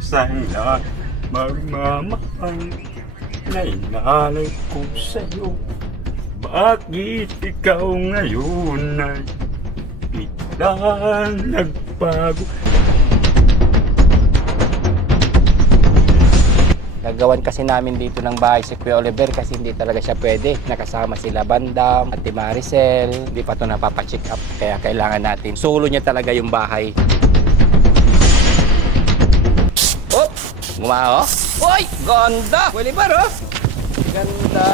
sana magmamahal na inalay ko sa'yo. Bakit ikaw ngayon ay biglang nagbago? Nagawan kasi namin dito ng bahay si Pre Oliver kasi hindi talaga siya pwede. Nakasama sila Bandam, Ate Maricel, hindi pa ito napapacheck up. Kaya kailangan natin. Solo niya talaga yung bahay. Wow. Uy, ganda. Oliver, oh. Ganda.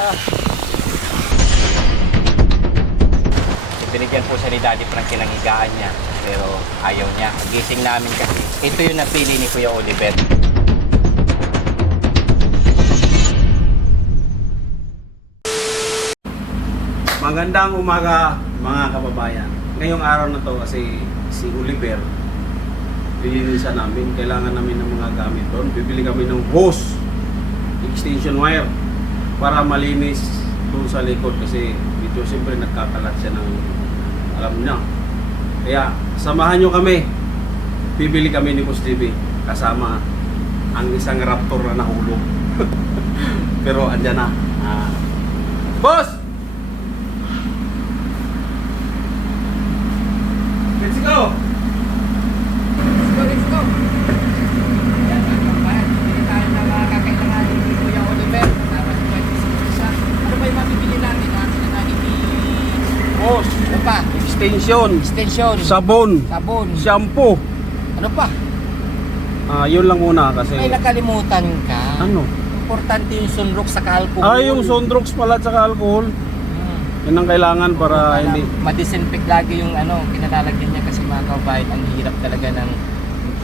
Binigyan po siya ni Daddy Frankie ng higaan niya. Pero ayaw niya. Pagising namin kasi, ito yung napili ni Kuya Oliver. Magandang umaga mga kababayan. Ngayong araw na to kasi si Oliver, lilinisan namin. Kailangan namin ng mga gamit doon. Bibili kami ng hose, extension wire, para malinis doon sa likod kasi dito siyempre nagkakalat siya ng alam niya. Kaya samahan nyo kami. Bibili kami ni Boss JB kasama ang isang raptor na nahulog. Pero andyan na. Ah. Boss! Let's go! Hose, Ano pa? Extension, Extension, sabon, sabon, shampoo. ano pa? Ah, yun lang muna kasi. May nakalimutan ka. Ano? Importante yung sunrock sa kalpo. Ah, yung Sondrox pala saka alcohol. Yun ang kailangan para hindi. Madisinfect lagi yung ano, kinalalagyan niya kasi mga kabayan, ang hirap talaga ng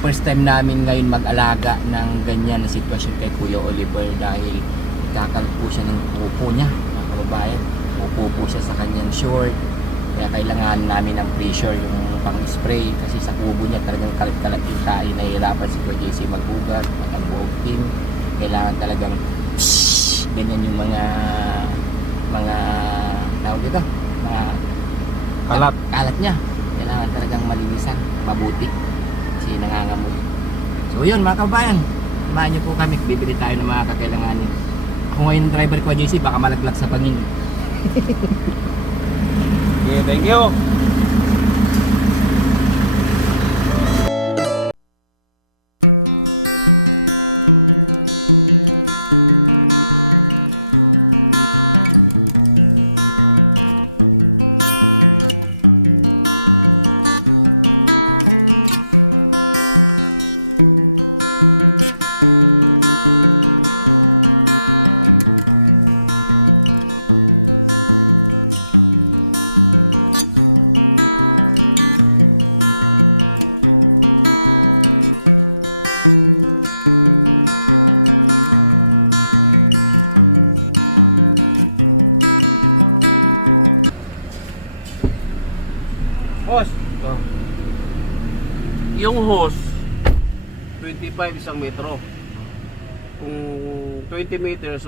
first time namin ngayon mag-alaga ng ganyan na sitwasyon kay Kuya Oliver dahil kakalpo siya ng upo niya, mga kababayan. Upo siya sa kanyang short, kaya kailangan namin ng pressure yung pang-spray kasi sa kubo niya talagang kalat-kalat din tayo nahihirapan si Kuya JC maghugas ng team kailangan talagang psh, ganyan yung mga mga tawag ito? Mga Kalat. kalat niya. Kailangan talagang malinisan mabuti. Kasi nangangamoy. So yun mga kabayan. Samahan niyo po kami. Bibili tayo ng mga kakailanganin. Ako ngayon driver ko JC baka malaglag sa bangin thank you.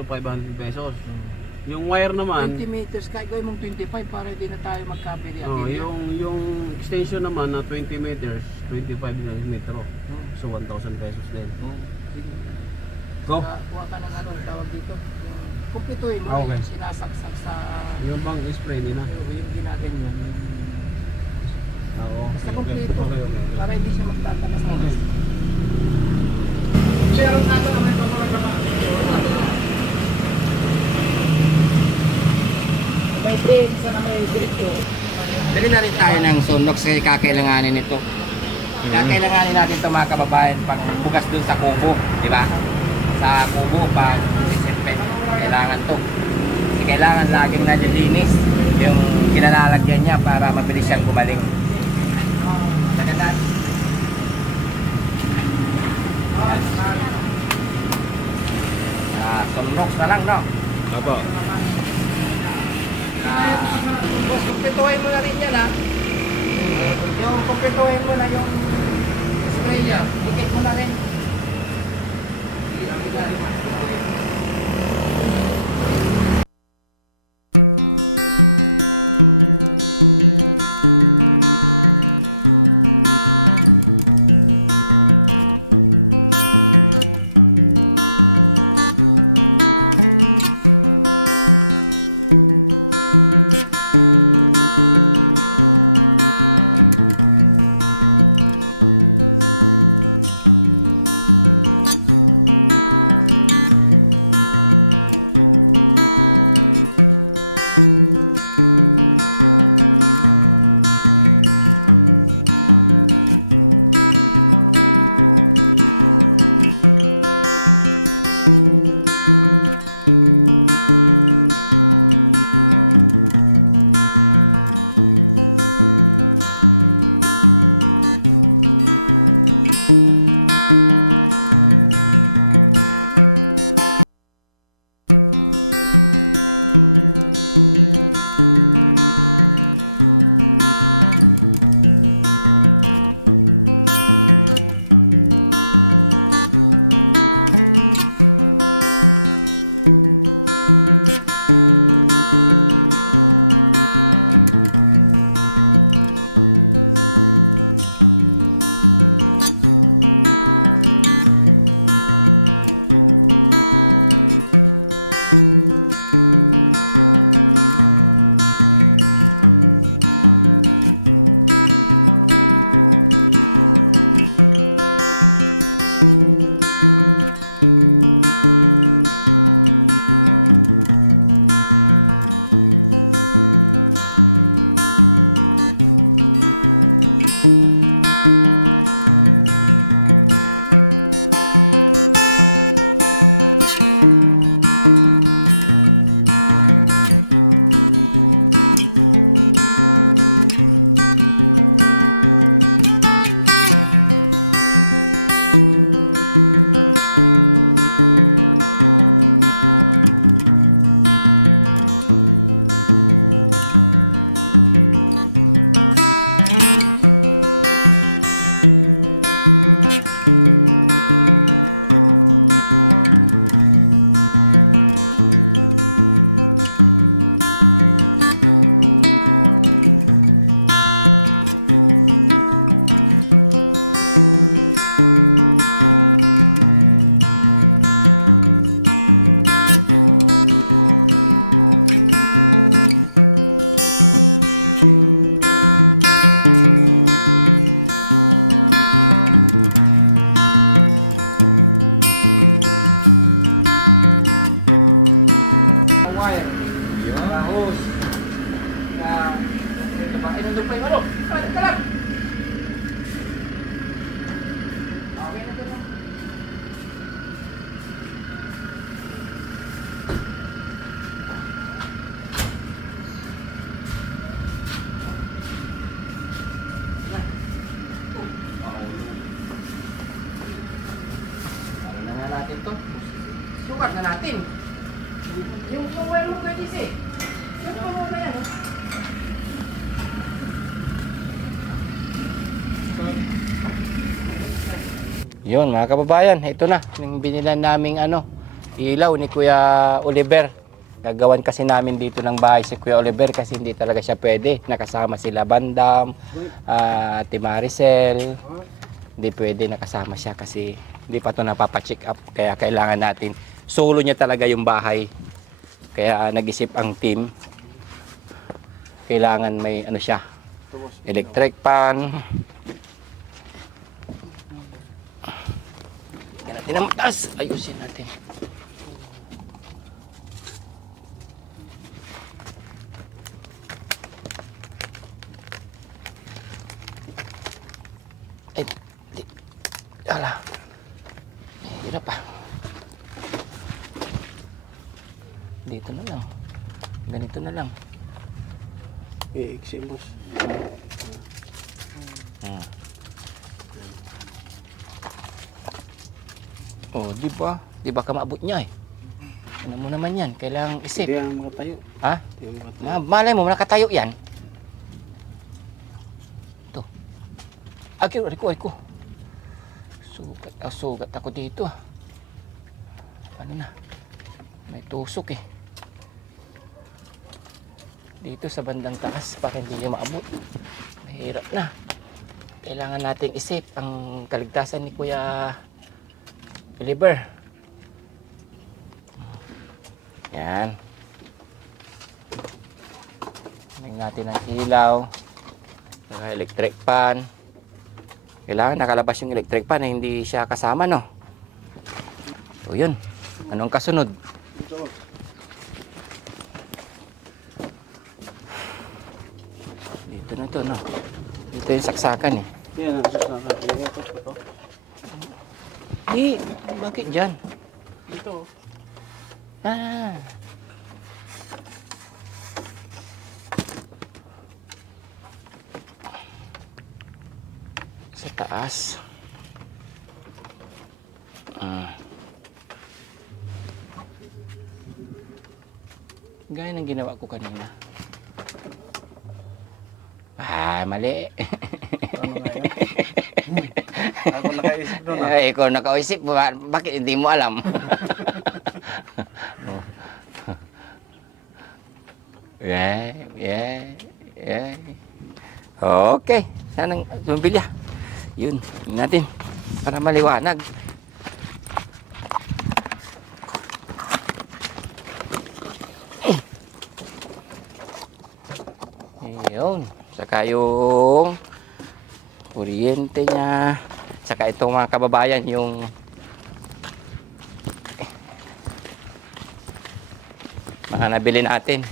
500 pesos. Yung wire naman, 20 meters kahit gawin mong 25 para di na tayo magkabili oh, yung, yung extension naman na 20 meters, 25 lang metro. So 1,000 pesos din. Go. Kuha ka ng ano tawag dito yung kumpletuhin mo Okay. yung sinasaksak sa Yung bang spray din na? yung ginaganyan yung Oo. Basta okay, kompleto. Okay, okay, okay. para hindi siya magtatagas ng gas. May tape, sana may direkto. Dali na rin tayo ng sunlock kasi kakailanganin nito. Kakailanganin natin ito mga kababayan pang bukas dun sa kubo, di ba? Sa kubo, pang disinfect, kailangan to. Kailangan laging nalilinis yung kinalalagyan niya para mabilis siyang gumaling. Tagatan. Ah, sunlock na lang, no? Apo. Kumpletuhin mo na rin yan, ha? Yung kumpletuhin mo na yung spray yan. Dikit mo na rin. Ito. Yun mga kababayan, ito na yung binilan naming ano, ilaw ni Kuya Oliver. Gagawan kasi namin dito ng bahay si Kuya Oliver kasi hindi talaga siya pwede. Nakasama sila Bandam, ah, Ate Maricel. Hindi pwede nakasama siya kasi hindi pa to napapacheck up. Kaya kailangan natin, solo niya talaga yung bahay. Kaya nag-isip ang team, kailangan may ano siya, electric pan. Yan natin ang mataas. Ayusin natin. Ay, di. Ala. Hirap pa. Dito na lang. Ganito na lang. i-exit boss. Hmm. Oh, di ba? Di ba ka maabot niya eh? Ano mo naman yan? Kailangang isip. Hindi yan makatayo. Ha? Hindi yan makatayo. Ma malay mo, nakatayo yan. Ito. Agil, ay ko, ay ko. Sugat, ah, sugat ako dito. Ano na? May tusok eh. Dito sa bandang taas para hindi niya maabot. Mahirap na. Kailangan nating isip ang kaligtasan ni Kuya Oliver. Yan. Tingnan natin ang ilaw. Saka electric pan. Kailangan nakalabas yung electric pan na hindi siya kasama, no? O yun. Anong kasunod? Dito na to, no? Dito yung saksakan, eh. Yan ang sasama. Ilagay ito. Ito. Di, bakit dyan? Ito. Ah. Sa taas. Ah. Gaya ng ginawa ko kanina. Ah, mali. Ano nga yun? Ako nakaisip ikaw nakaisip, ba- bakit hindi mo alam? yeah, yeah, yeah. Okay, sanang bumili ah. Yun, yun natin. Para maliwanag. Yun. Saka yung kuryente niya. Saka itong mga kababayan yung mga nabili natin.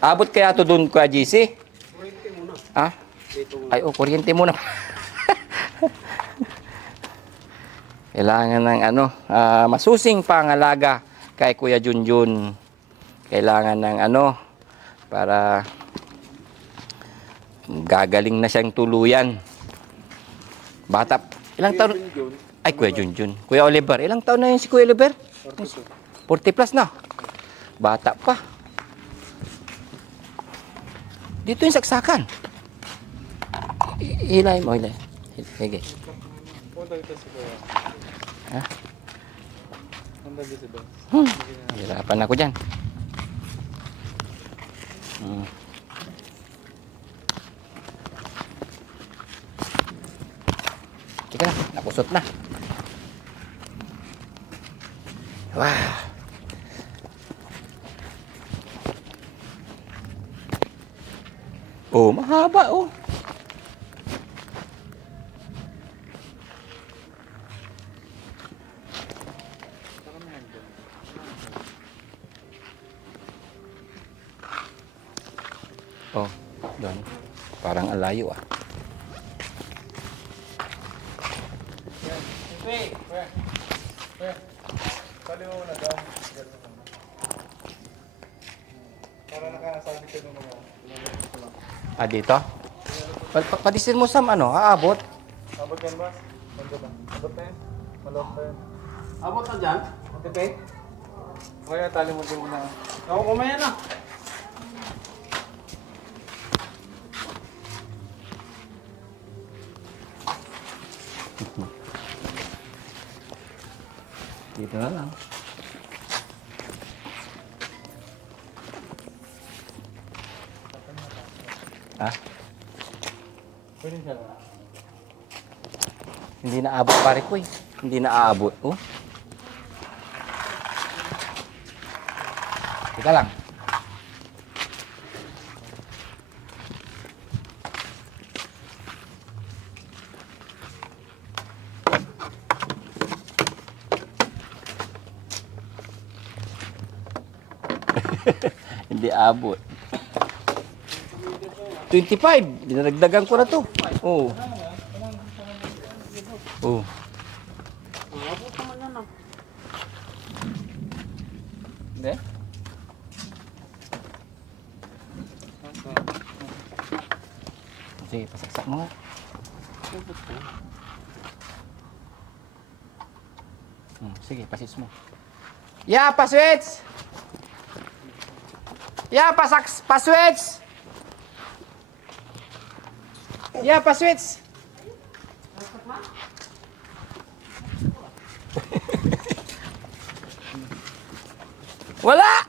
Abot kaya to doon kuya GC? Kuryente muna. Ha? Muna. Ay, oh, kuryente muna. Kailangan ng ano, ah, masusing pangalaga kay Kuya Junjun. Kailangan ng ano, para gagaling na siyang tuluyan. Bata, ilang taon? Ay, Kuya Junjun. Kuya Oliver, ilang taon na yun si Kuya Oliver? 40 plus na. Bata pa. Dito yung saksakan. I- Hilay mo, hilay. Sige. Ha? Hmm. Hirapan ako dyan. Hmm. Teka nakusot na. Wah. Oh, mahaba oh. Oh, doon. Parang alayo ah. Tali mo muna daw. Para nakasabi ko ng mga Ah, dito? Pa pa Padisin mo ano, aabot. abot yan boss. Abot na yun. Abot na dyan. Pepe. Ngayon, tali mo din na. Ako kumaya na. Dito na lang. Ha? Pwede siya. Hindi na abot pare ko eh. Hindi na aabot. Oh. Teka lang. Hindi abot. 25. Dinaragdagan ko na to. Oo. Oo. Hindi? Sige, pasaksak mo nga. Hmm, sige, pasis mo. Ya, paswits! Ya, pasaks, paswits! Ya, paswits! Wala!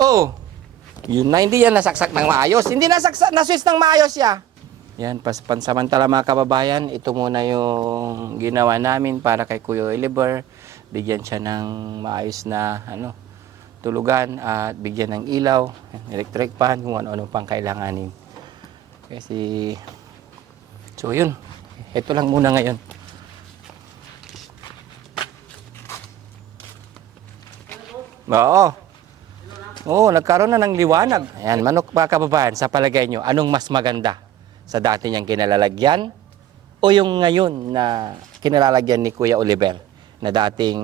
Oh, yun na hindi yan nasaksak ng maayos. Hindi nasaksak, naswis ng maayos ya. Yan, pas pansamantala mga kababayan, ito muna yung ginawa namin para kay Kuya Oliver. Bigyan siya ng maayos na ano, tulugan at bigyan ng ilaw, electric fan, kung ano-ano pang kailanganin. Kasi, so yun, ito lang muna ngayon. Oo. Oo, nagkaroon na ng liwanag. Ayan, manok mga kababayan, sa palagay nyo, anong mas maganda? Sa dati niyang kinalalagyan o yung ngayon na kinalalagyan ni Kuya Oliver na dating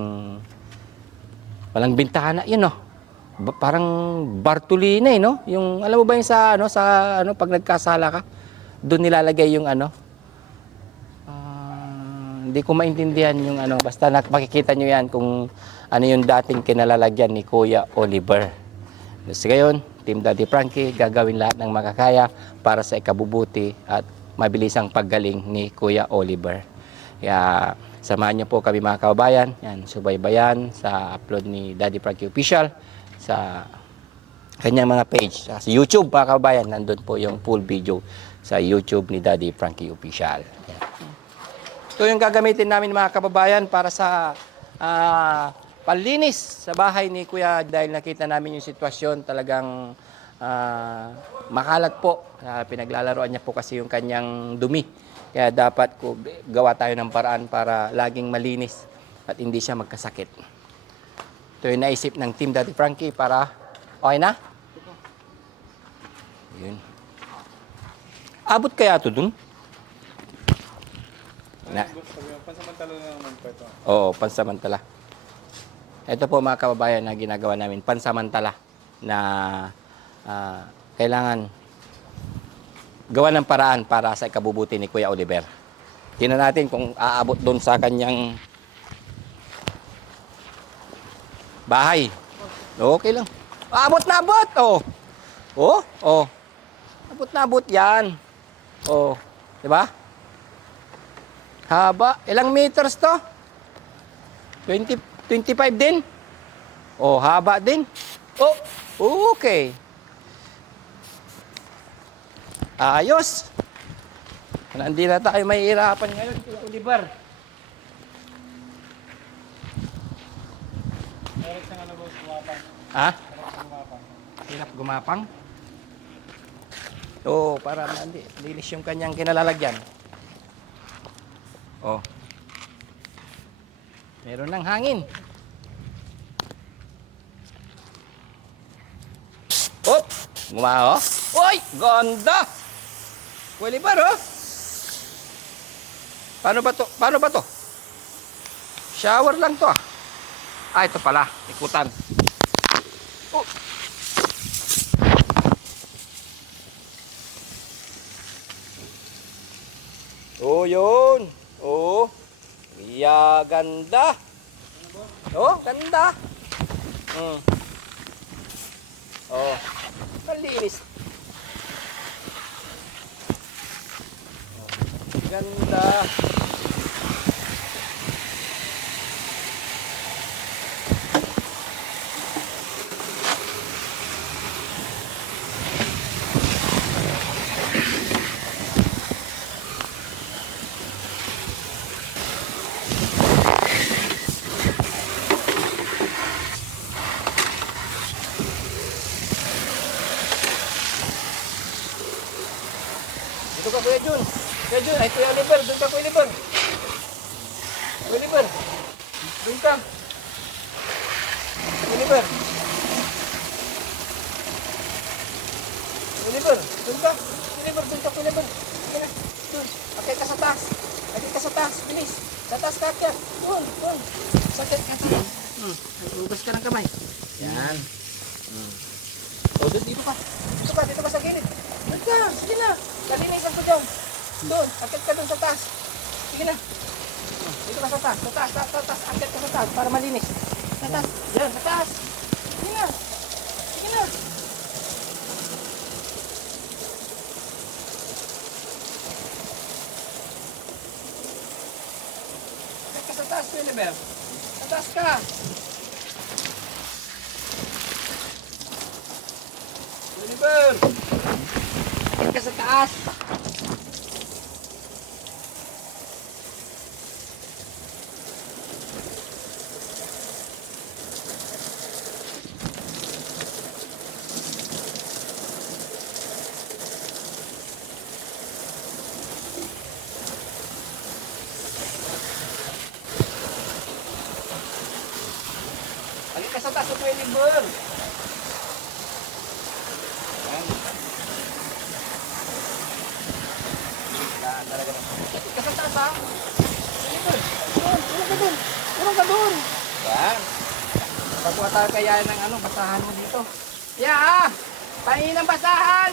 walang bintana, yun no? Ba- Parang Bartolina eh, no? Yung, alam mo ba yung sa, ano, sa, ano, pag nagkasala ka, doon nilalagay yung ano, Ah, hindi ko maintindihan yung ano, basta makikita nyo yan kung ano yung dating kinalalagyan ni Kuya Oliver. Kasi ngayon, Team Daddy Frankie, gagawin lahat ng makakaya para sa ikabubuti at mabilisang paggaling ni Kuya Oliver. Kaya samahan niyo po kami mga kababayan, yan, subaybayan sa upload ni Daddy Frankie Official sa kanyang mga page. Sa YouTube mga kababayan, nandun po yung full video sa YouTube ni Daddy Frankie Official. Ito yung gagamitin namin mga kababayan para sa ah, panlinis sa bahay ni Kuya dahil nakita namin yung sitwasyon talagang ah, makalat po. Ah, pinaglalaroan niya po kasi yung kanyang dumi. Kaya dapat ko gawa tayo ng paraan para laging malinis at hindi siya magkasakit. Ito yung naisip ng Team Daddy Frankie para okay na? Yun. Abot kaya to dun? Na. Pansamantalo na naman po ito. Oo, pansamantala. Ito po mga kababayan na ginagawa namin, pansamantala na ah, kailangan gawa ng paraan para sa ikabubuti ni Kuya Oliver. Tingnan natin kung aabot doon sa kanyang bahay. Okay lang. Abot na abot! Oh. Oh, oh. Abot na abot yan. Oh, di ba? Haba. Ilang meters to? 20, 25 din? Oh, haba din. Oh, okay. Ayos. Hindi na tayo may irapan ngayon, Kuya Oliver. Meron siyang ano boss, kumapang. Ha? Hirap gumapang. Oo, para mali. Bilis yung kanyang kinalalagyan. Oh. Meron ng hangin. Gumawa, oh. Uy! Ganda! Pwede pa, oh. Paano ba to? Paano ba to? Shower lang to, ah. Ah, ito pala. Puputan. Oh! Oh, yun. Oh. Yeah, ganda. Oh, ganda. Mm. Oh. Kalinis. Oh. Ganda. Ka, Kuya Jun. Kuya Jun, ay Kuya Oliver, doon ka, Kuya Oliver. Kuya Oliver, doon ka. Kuya Oliver. Kuya Oliver, doon ka. Kuya Oliver, doon ka, Kuya Oliver. Sige na, doon. Akit ka sa taas. Akit ka sa taas, bilis. Sa taas ka akyat. Doon, doon. Sakit ka sa taas. Hmm. Ay, ugas ka ng kamay. Yan. Hmm. Oh, dito ka. Dito ka, dito ka sa gilid. Doon ka, sige na. Kalinisan ko dyan. Doon, akit ka doon sa taas. Sige na. Dito ka sa taas, sa taas, taas, sa taas. Akit ka sa taas para malinis. Sa taas, yan, sa taas. Sige na. Sige na. Akit ka sa taas, Philibert. Sa taas ka. Philibert. Akit ka sa taas. Akit ka sa taas ng Philibert. Ayan. Kailangan talaga ng... Akit ka sa taas ha. Philibert. Doon, tulong ka doon. Ka doon. Yan. Magkuha tayo kaya ng ano, basahan mo dito. Yeah, pahingi ng basahan.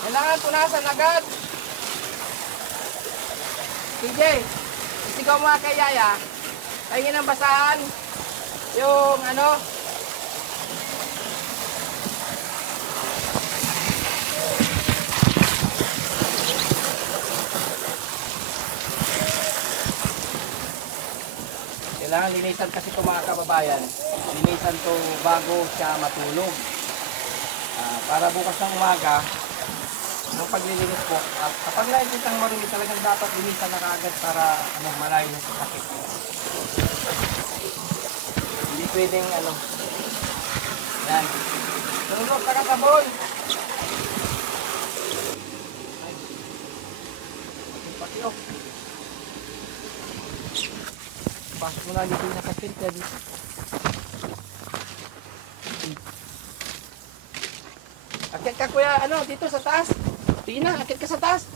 Kailangan punasan agad. PJ, isigaw mo kay Yaya. Pahingi ng basahan. Yung ano, Kailangan linisan kasi ito mga kababayan. Linisan to bago siya matulog. Ah, para bukas ng umaga, ang paglilinis po, ah, kapag nakikita ang marumi talagang dapat linisan na kaagad para ano, malayo sa sakit. Hindi pwedeng ano. Yan. Tunurok sa kasabon. Pati-pati oh. Pasok mo na dito yung sasakyan, kaya dito ka. Akit ka kuya, ano, dito sa taas. Sige na, akit ka sa taas.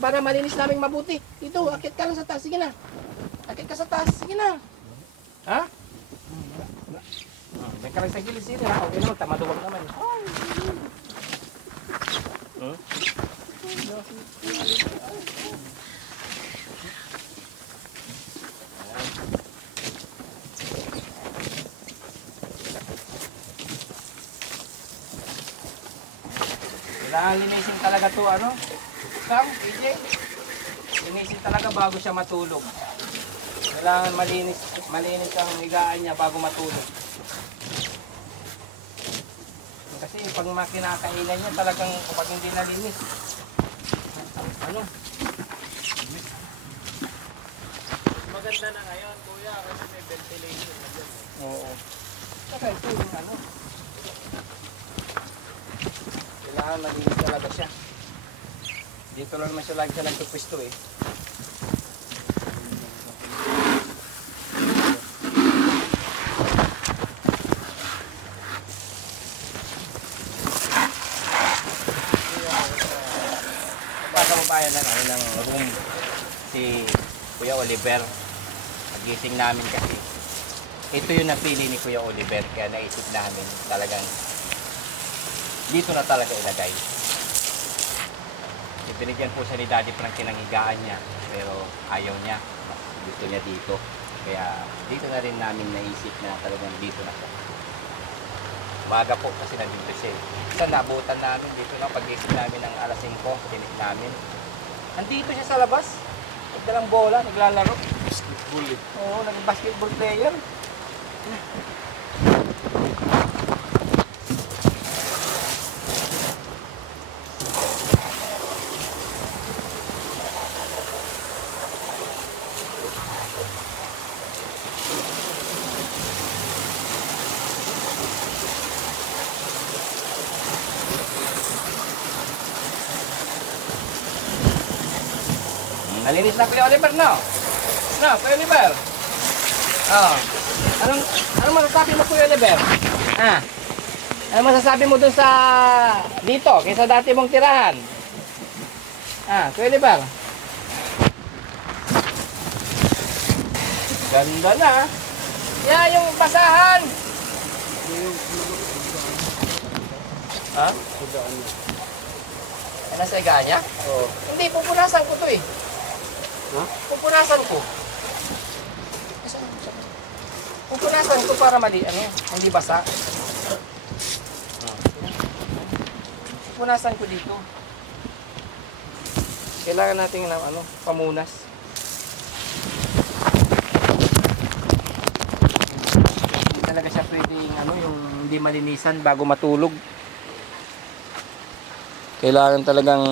Para malinis namin mabuti. Dito, akit ka lang sa taas. Sige na. Akit ka sa taas. Sige na. Ha? Oh, wala, wala. Hmm, yan ka lang sa gilid. Sige na, okay lang. Tamaluwang naman. Ay, Hmm? Yan. Kailangan linisin talaga to ano? Sam, KJ. Linisin talaga bago siya matulog. Kailangan malinis malinis ang higaan niya bago matulog. Kasi pag makinakainan niya talagang pag hindi nalinis. Ano? ano? Maganda na ngayon, kuya, kasi may ventilation. Oo. Saka ito yung ano. Kailangan malinis talaga siya. Dito lang naman siya lagi siya nagpipwesto eh. Mga kababayan ng ano ng room si Kuya Oliver. Pagising namin kasi ito yung napili ni Kuya Oliver kaya naisip namin talagang dito na talaga ilagay. Binigyan po siya ni Daddy Frankie ng higaan niya. Pero ayaw niya. Gusto niya dito. Kaya dito na rin namin naisip na talagang dito na siya. Umaga po kasi nandito siya eh. Isa naabutan namin dito no, pagising namin ng alas 5, tinik namin. Andito siya sa labas. Nagdalang bola, naglalaro. Basketball eh. Oo, naging basketball player. Na Kuya Oliver, no? No, Kuya Oliver. Ah. Anong anong masasabi mo Kuya Oliver? Ah. Ano masasabi mo doon sa dito kaysa dati mong tirahan? Ah, Kuya Oliver. Ganda na. Yeah, yung basahan. Ha? Ano nasa higaan niya? Hindi, pupunasan ko to eh. Pupunasan ko. Eh, saan, saan? Pupunasan ko para mali, ano, hindi basa. Hmm. ganyan, ganyan. Pupunasan ko dito. Kailangan natin ng ano, pamunas. Hindi talaga siya pwedeng ano, yung hindi malinisan bago matulog. Kailangan talagang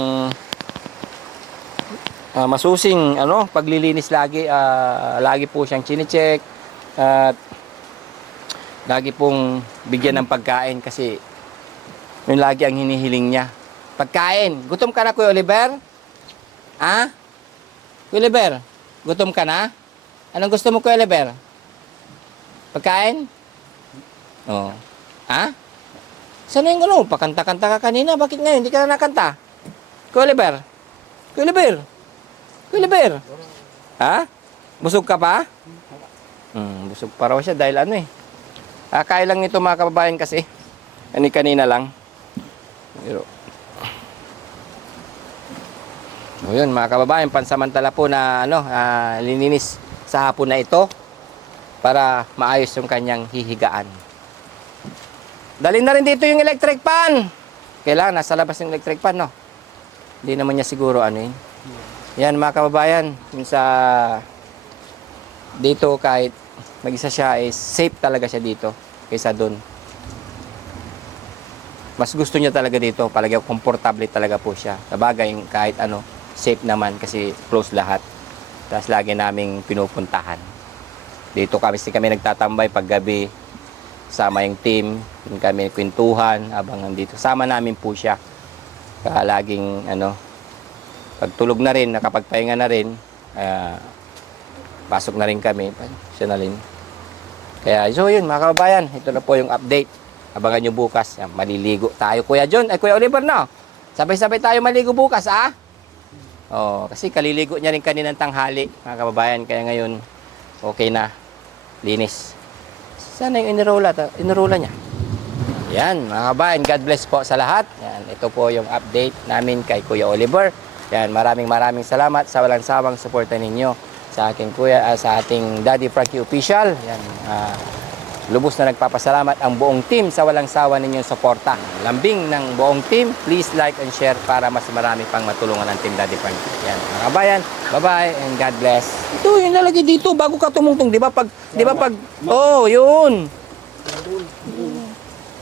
Ah, masusing ano paglilinis lagi ah, lagi po siyang chinecheck at lagi pong bigyan ng pagkain kasi yun lagi ang hinihiling niya. Pagkain. Gutom ka na Kuya Oliver? Ha? Kuya Oliver gutom ka na? Anong gusto mo Kuya Oliver? Pagkain? Oh. Ha? Sana yung ano, pakanta-kanta ka kanina, bakit ngayon? Hindi ka na nakanta? Kuya Oliver? Kuya Oliver? Kuya Liber? Ha? Busog ka pa? Hmm, busog pa raw siya dahil ano eh. Kakaya lang nito mga kababayan kasi. Ani kanina lang. Pero, o yun mga kababayan, pansamantala po na ano, ah, lininis sa hapon na ito para maayos yung kanyang hihigaan. Dalhin na rin dito yung electric pan. Kailangan nasa labas yung electric pan, no? Hindi naman niya siguro ano yun. Yan mga kababayan, yung sa dito kahit mag-isa siya is safe talaga siya dito kaysa doon. Mas gusto niya talaga dito, palagi komportable talaga po siya. Sabagay kahit ano, safe naman kasi close lahat. Tapos lagi naming pinupuntahan. Dito kami si kami nagtatambay pag gabi sama yung team, din kami kwentuhan habang nandito. Sama namin po siya. Kaya laging ano, pagtulog na rin, nakapagpahinga na rin, ah, pasok na rin kami, siya na rin. Kaya, so yun mga kababayan, ito na po yung update. Abangan nyo bukas, yan, maliligo tayo. Kuya John, ay Kuya Oliver no? Sabay-sabay tayo maligo bukas, ah? Oh, kasi kaliligo niya rin kaninang tanghali, mga kababayan. Kaya ngayon, okay na. Linis. Sana yung inirola, to, inirola niya. Yan, mga kabayan, God bless po sa lahat. Ito po yung update namin kay Kuya Oliver. Yan, maraming maraming salamat sa walang sawang suporta ninyo sa aking kuya, ah, sa ating Daddy Frankie Official. Yan, ah, lubos na nagpapasalamat ang buong team sa walang sawa ninyong suporta. Lambing ng buong team, please like and share para mas marami pang matulungan ng Team Daddy Frankie. Yan, mga kabayan, bye-bye and God bless. Ito, yung nalagay dito bago ka tumungtong, di ba? Pag, di ba pag, oh, yun.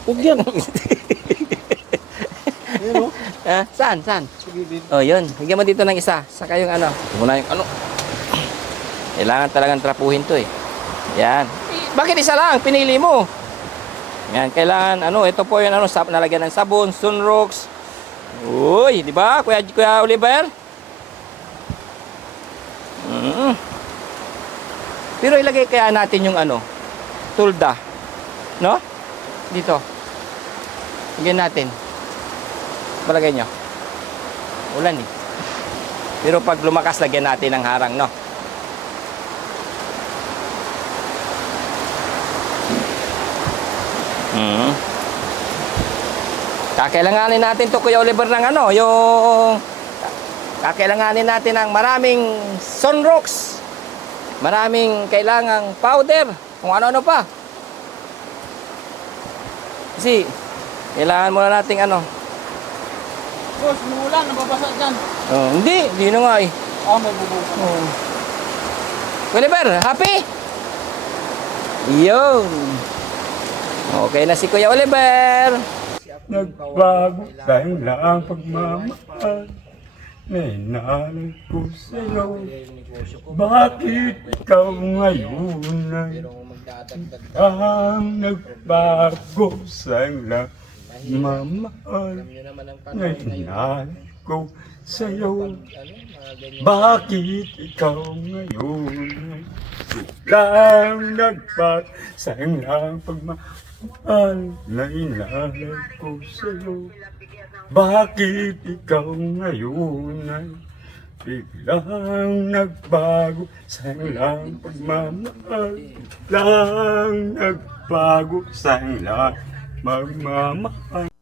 Huwag yan. Ah, saan? Saan? Oh, yun. Higyan mo dito ng isa. Saka yung ano. Muna yung ano. Kailangan talagang trapuhin to eh. Yan. Bakit isa lang? Pinili mo. Yan. Kailangan, ano, ito po yung ano, sap, nalagyan ng sabon, sunrocks. Uy, di ba? Kuya, Kuya Oliver? Mm. Pero ilagay kaya natin yung ano, tulda. No? Dito. Lagyan natin. Palagay nyo. Ulan eh. Pero pag lumakas, lagyan natin ng harang, no? Hmm. Kakailanganin natin to Kuya Oliver ng ano, yung kakailanganin natin ng maraming sunrocks, maraming kailangang powder, kung ano-ano pa. Kasi, kailangan muna nating ano. Boss, umuulan, nababasa dyan. Oh, hindi, hindi na nga eh. Oh, may bubuka. Oh. Oliver, happy? Yun. Okay na si Kuya Oliver. Nagbago tayong lang pagmamahal na inalay ko sa'yo. Bakit ikaw ngayon ay ang nagbago sa lang mamahal na ko sa'yo? Bakit ikaw ngayon ay biglang nagbago sa lang pagmamahal na inalay ko sa'yo? Bakit ikaw ngayon ay biglang nagbago sa lang pagmamahal? Biglang nagbago sa lang pagmamahal.